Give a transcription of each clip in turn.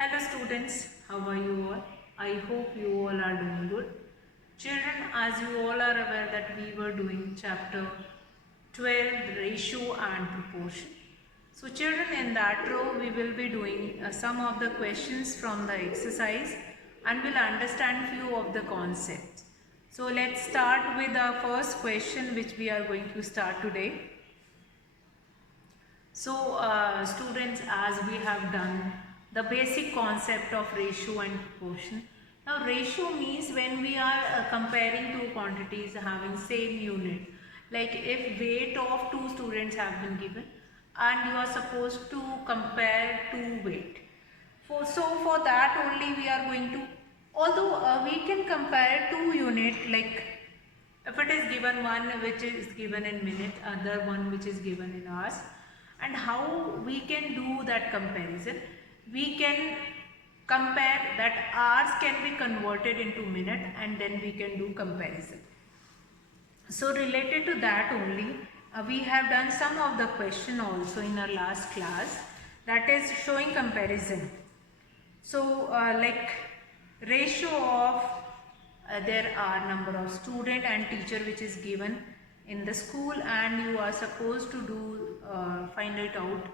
Hello students, how are you all? I hope you all are doing good. Children, as you all are aware that we were doing chapter 12, ratio and proportion. So children, in that row we will be doing some of the questions from the exercise and will understand few of the concepts. So let's start with our first question which we are going to start today. So students, as we have done the basic concept of ratio and proportion. Now ratio means when we are comparing two quantities having same unit. Like if weight of two students have been given and you are supposed to compare two weight. So for that only we are going to, although we can compare two unit, like if it is given one which is given in minute, other one which is given in hours, and how we can do that comparison, we can compare that hours can be converted into minute and then we can do comparison. So related to that only, we have done some of the question also in our last class, that is showing comparison. So like ratio of there are number of student and teacher which is given in the school, and you are supposed to do find it out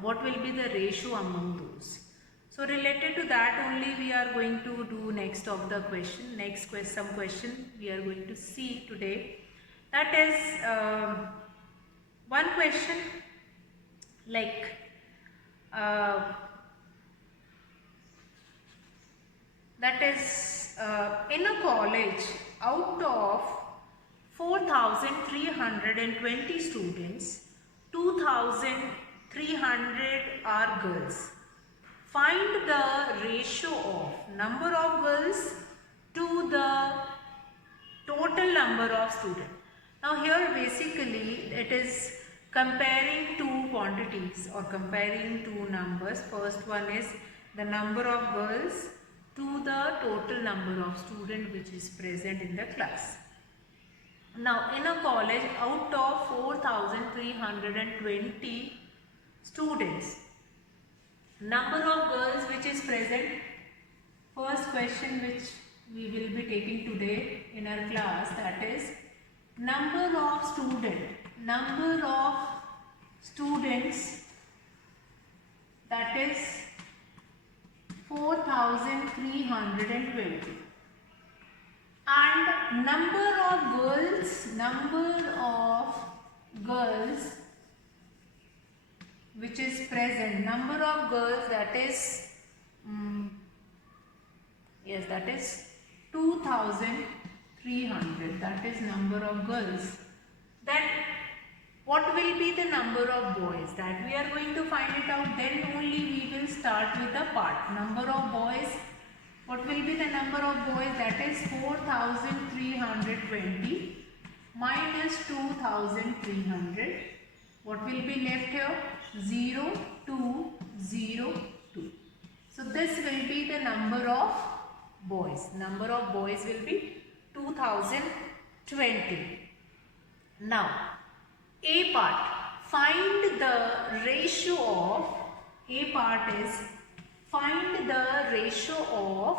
what will be the ratio among those. So related to that only we are going to do next of the question, some question we are going to see today. That is one question like uh, that is in a college, out of 4,320 students, 2,300 are girls. Find the ratio of number of girls to the total number of students. Now here basically it is comparing two quantities or comparing two numbers. First one is the number of girls to the total number of students which is present in the class. Now in a college, out of 4,320 students, number of girls which is present, first question which we will be taking today in our class, that is number of students, that is 4,320, and number of girls which is present, number of girls, that is yes, that is 2,300, that is number of girls. Then what will be the number of boys? That we are going to find it out, then only we will start with the part. Number of boys, what will be the number of boys? That is 4,320 minus 2,300. What will be left here? 0, 2, 0, 2. So this will be the number of boys. Number of boys will be 2020. Now, A part. Find the ratio of, A part is find the ratio of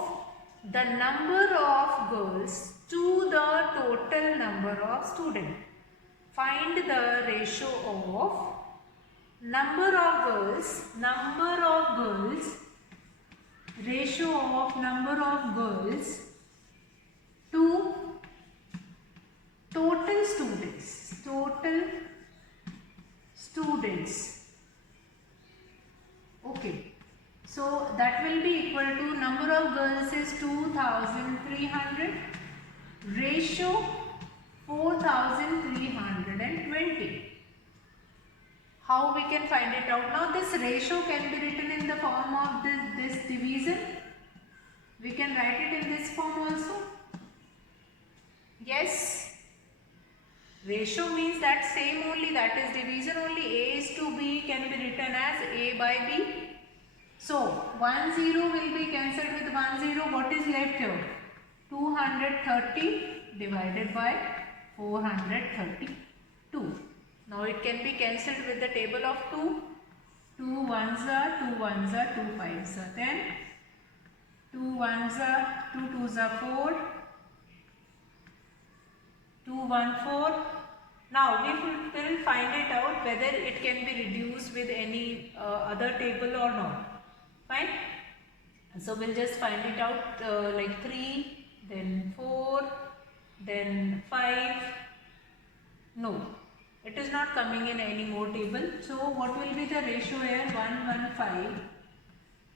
the number of girls to the total number of students. Find the ratio of number of girls, ratio of number of girls to total students. Okay, so that will be equal to, number of girls is 2,300, ratio 4,320. How we can find it out? Now this ratio can be written in the form of this division. We can write it in this form also. Yes. Ratio means that same only, that is division only. A is to B can be written as A by B. So 1 0 will be cancelled with 1 0. What is left here? 230 divided by 432. Now it can be cancelled with the table of 2. 2 ones are 2 ones are 2 fives are 10, 2 ones are 2 twos are 4, 2 1 4. Now we will find it out whether it can be reduced with any other table or not. Fine. So we'll just find it out like 3, then 4, then 5. No, it is not coming in any more table. So what will be the ratio here? 115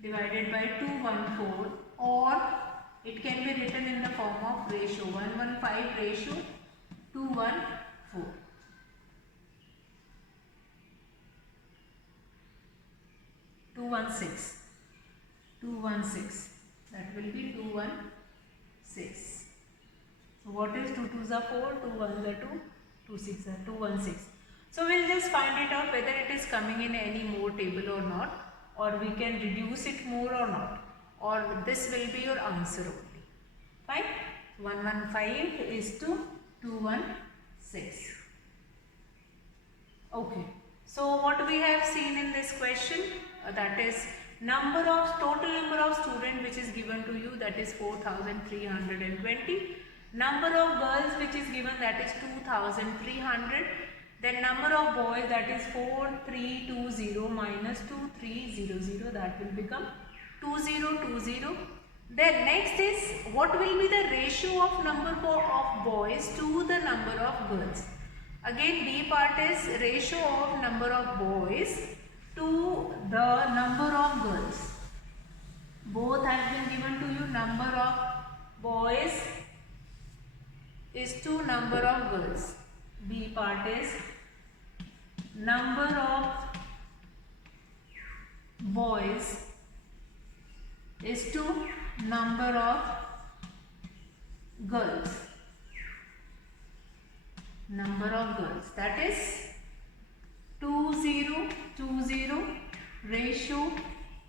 divided by 214, or it can be written in the form of ratio 115 ratio 214. That will be 216. So what is 2 twos are 4, 2 ones are 2, 2 6 are 216. So we'll just find it out whether it is coming in any more table or not, or we can reduce it more or not, or this will be your answer only. Fine. 115 is to 216. Okay. So what we have seen in this question, that is total number of students which is given to you, that is 4,320. Number of girls which is given, that is 2,300. Then number of boys, that is 4,320 minus 2,300, that will become 2,020. Then next is what will be the ratio of number of boys to the number of girls. Again B part is ratio of number of boys to the number of girls. Both have been given to you. Number of boys is to number of girls. B part is number of boys is to number of girls. Number of girls, that is 2020 ratio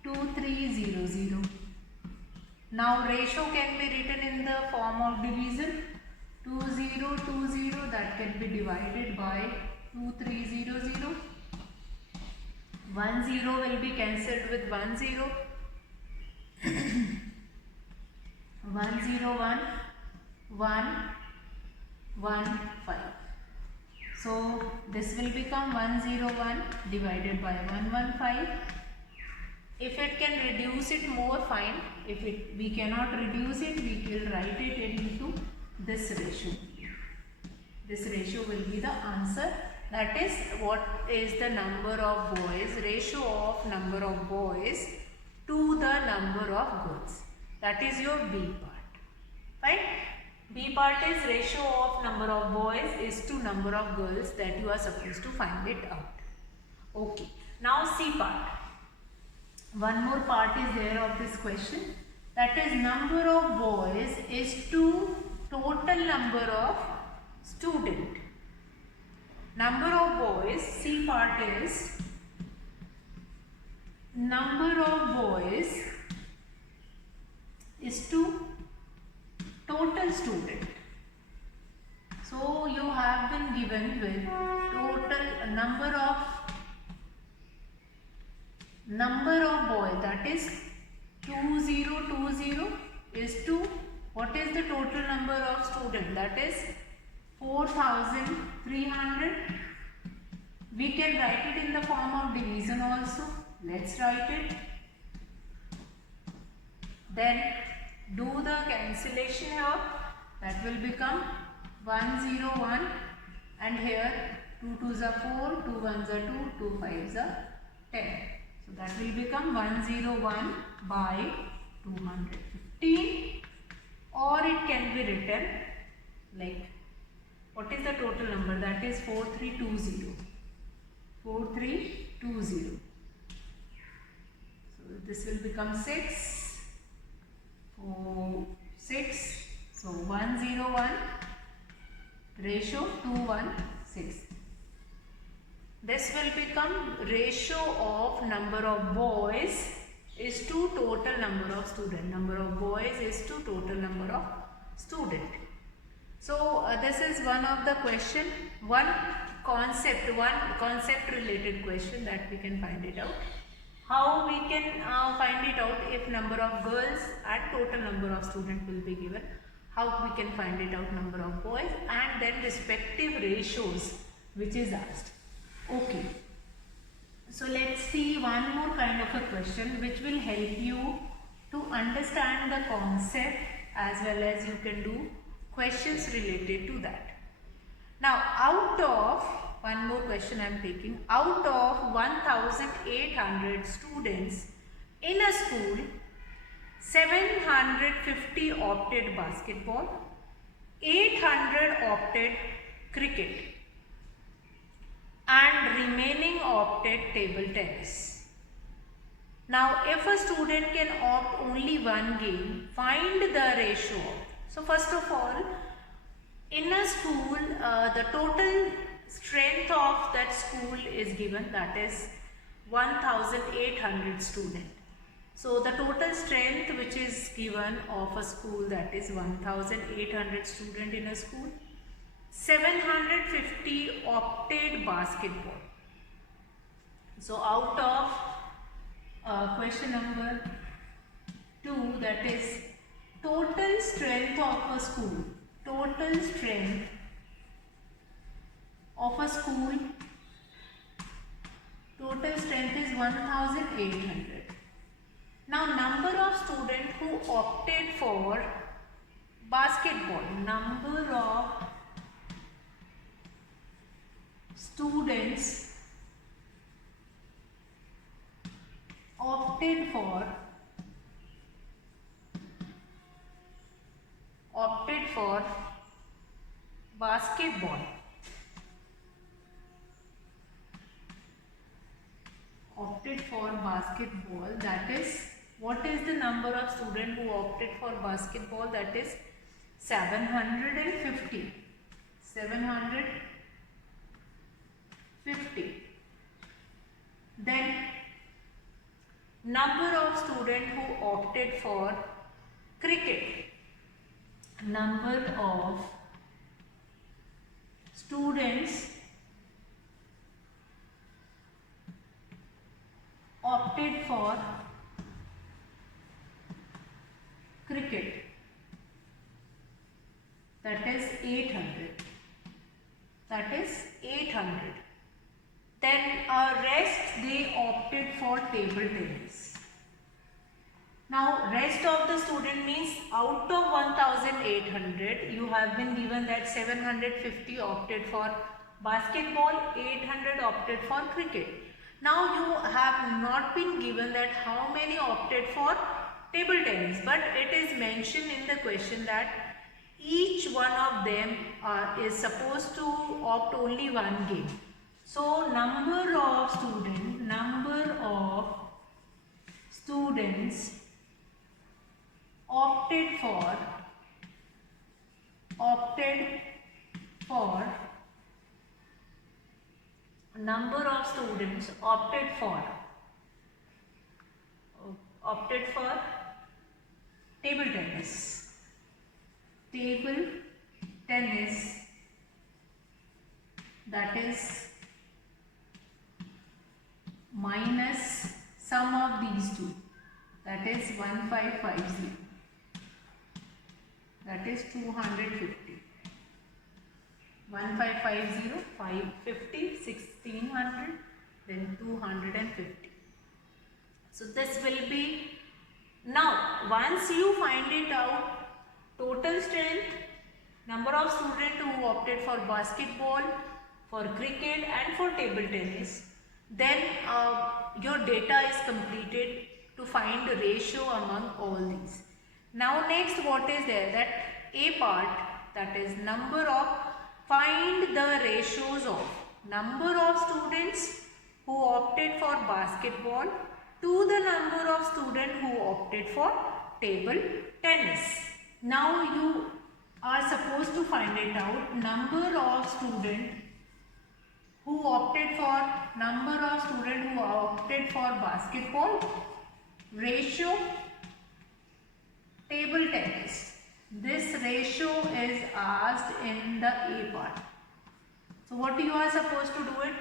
2300. Now ratio can be written in the form of division. 2020, that can be divided by 2300. 10 will be cancelled with 10. 101 115. So this will become 101 divided by 115. If it can reduce it more, fine. If we cannot reduce it, we will write it into this ratio. This ratio will be the answer. That is what is the number of boys, ratio of number of boys to the number of girls. That is your B part. Right? B part is ratio of number of boys is to number of girls, that you are supposed to find it out. Okay. Now C part. One more part is there of this question. That is number of boys is to total number of student. Number of boys, C part is number of boys is to total student. So you have been given with total number of boys, that is 2020 is to what is the total number of student, that is 4,300. We can write it in the form of division also. Let's write it. Then do the cancellation here. That will become 101, and here 2 twos are 4, 2 ones are 2, 2 fives are 10. So that will become 101 by 215, or it can be written like, what is the total number, that is 4320. 4320. So this will become 6, 4, 6. So 101 ratio 216. This will become ratio of number of boys is to total number of student. Number of boys is to total number of student. So this is one of the question, one concept related question that we can find it out. how we can find it out if number of girls and total number of students will be given, how we can find it out number of boys, and then respective ratios which is asked. Okay, so let's see one more kind of a question which will help you to understand the concept as well as you can do questions related to that. Now, out of, one more question I am taking, out of 1800 students in a school, 750 opted basketball, 800 opted cricket, and remaining opted table tennis. Now, if a student can opt only one game, find the ratio. So, first of all, in a school, the total strength of that school is given, that is 1800 students. So, the total strength which is given of a school, that is 1800 students in a school. 750 opted basketball. So, out of question number 2, that is total strength of a school. Total strength of a school, total strength is 1800. Now, number of students who opted for basketball, number of students opted for basketball, that is, what is the number of students who opted for basketball? That is 750. 750. Then number of students who opted for cricket. Number of students opted for cricket, that is 800. That is 800. Then rest they opted for table tennis. Now, rest of the student means out of 1800, you have been given that 750 opted for basketball, 800 opted for cricket. Now, you have not been given that how many opted for table tennis, but it is mentioned in the question that each one of them is supposed to opt only one game. So, number of students opted for number of students opted for table tennis. Table tennis, that is minus sum of these two, that is 1550, that is 250. 1550, 550, 1600, then 250. So this will be, now once you find it out, total strength, number of students who opted for basketball, for cricket and for table tennis, then your data is completed to find the ratio among all these. Now next, what is there? That A part, that is number of, find the ratios of number of students who opted for basketball to the number of students who opted for table tennis. Now you are supposed to find it out, number of students who opted for basketball ratio table tennis. This ratio is asked in the A part. So what you are supposed to do it?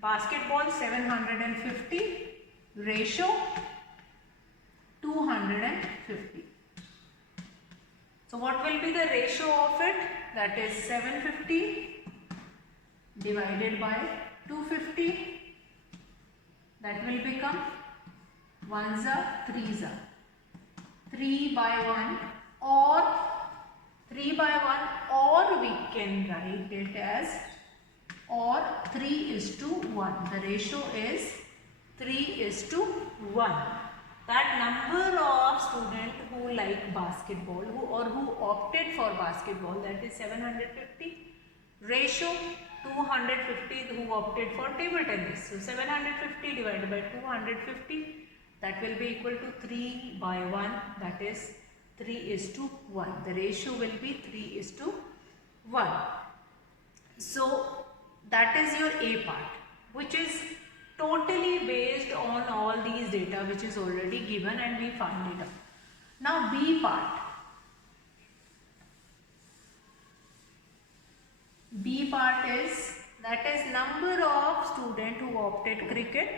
Basketball 750 ratio 250. So what will be the ratio of it? That is 750 divided by 250. That will become 1s are 3s are 3 by 1 or 3 by 1, or we can write it as or 3:1. The ratio is 3:1. That number of students who like basketball who opted for basketball, that is 750, ratio 250 who opted for table tennis. So 750 divided by 250, that will be equal to 3 by 1, that is 3:1. The ratio will be 3:1. So that is your A part, which is totally based on all these data which is already given and we found it out. Now B part. B part is, that is number of students who opted cricket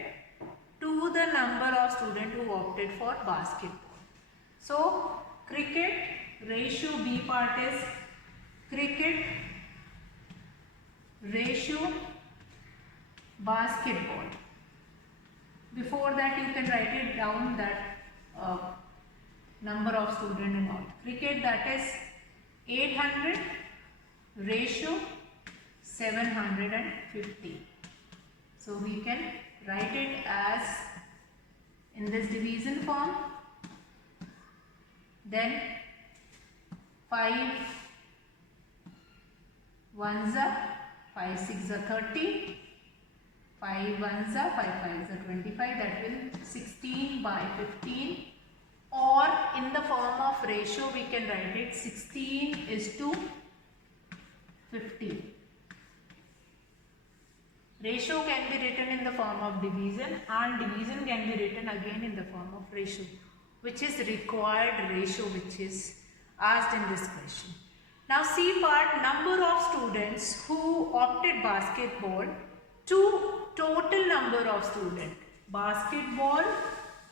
to the number of students who opted for basketball. So cricket ratio, B part is cricket ratio basketball. Before that you can write it down, that number of students and all. Cricket, that is 800 ratio 750. So we can write it as in this division form. Then 5 1s are 5 6s are 30. 5 1s are 5 5s are 25. That will 16 by 15. Or in the form of ratio we can write it 16:15. Ratio can be written in the form of division, and division can be written again in the form of ratio, which is required ratio which is asked in this question. Now C part, number of students who opted basketball to total number of students. Basketball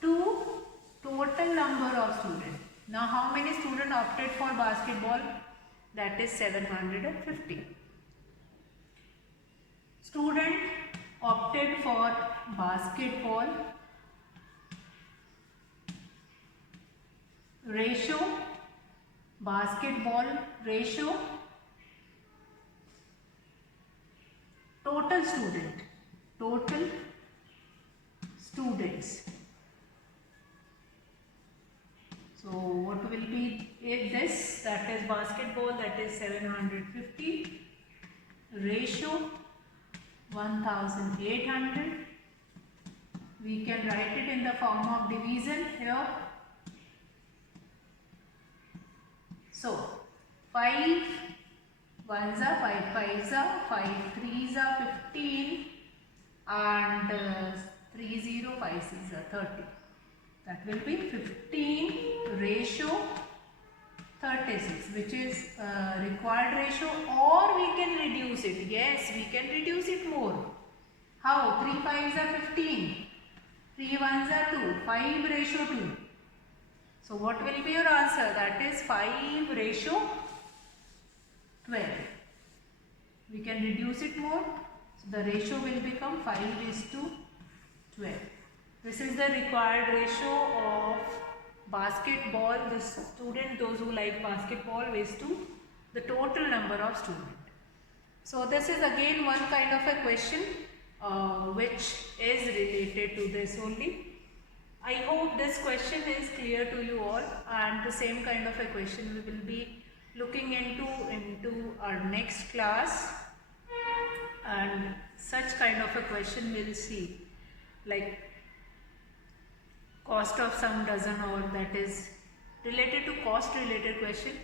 to total number of students. Now how many students opted for basketball? That is 750. Student opted for basketball ratio, basketball ratio total students. So what will be this? That is basketball, that is 750 ratio 1800. We can write it in the form of division here. So 5 1s are 5 5s are 5 3s are 15 and 3 0 5 6 are 30. That will be 15 ratio 36, which is required ratio, or we can reduce it. Yes, we can reduce it more. How? 3 5s are 15, 3 1s are 2, 5 ratio 2. So what will be your answer? That is 5 ratio 12. We can reduce it more. So the ratio will become 5:12. This is the required ratio of basketball. The student, those who like basketball, is to the total number of students. So this is again one kind of a question which is related to this only. I hope this question is clear to you all, and the same kind of a question we will be looking into our next class, and such kind of a question we'll see, like cost of some dozen, or that is related to cost related question.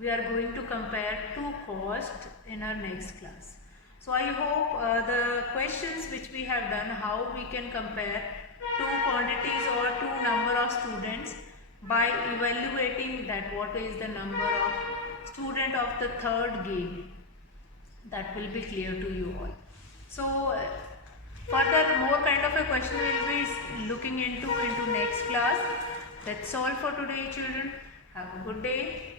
We are going to compare two costs in our next class. So I hope the questions which we have done, how we can compare two quantities or two number of students by evaluating that what is the number of student of the third game, that will be clear to you all. So Further, more kind of a question will be looking into next class. That's all for today, children. Have a good day.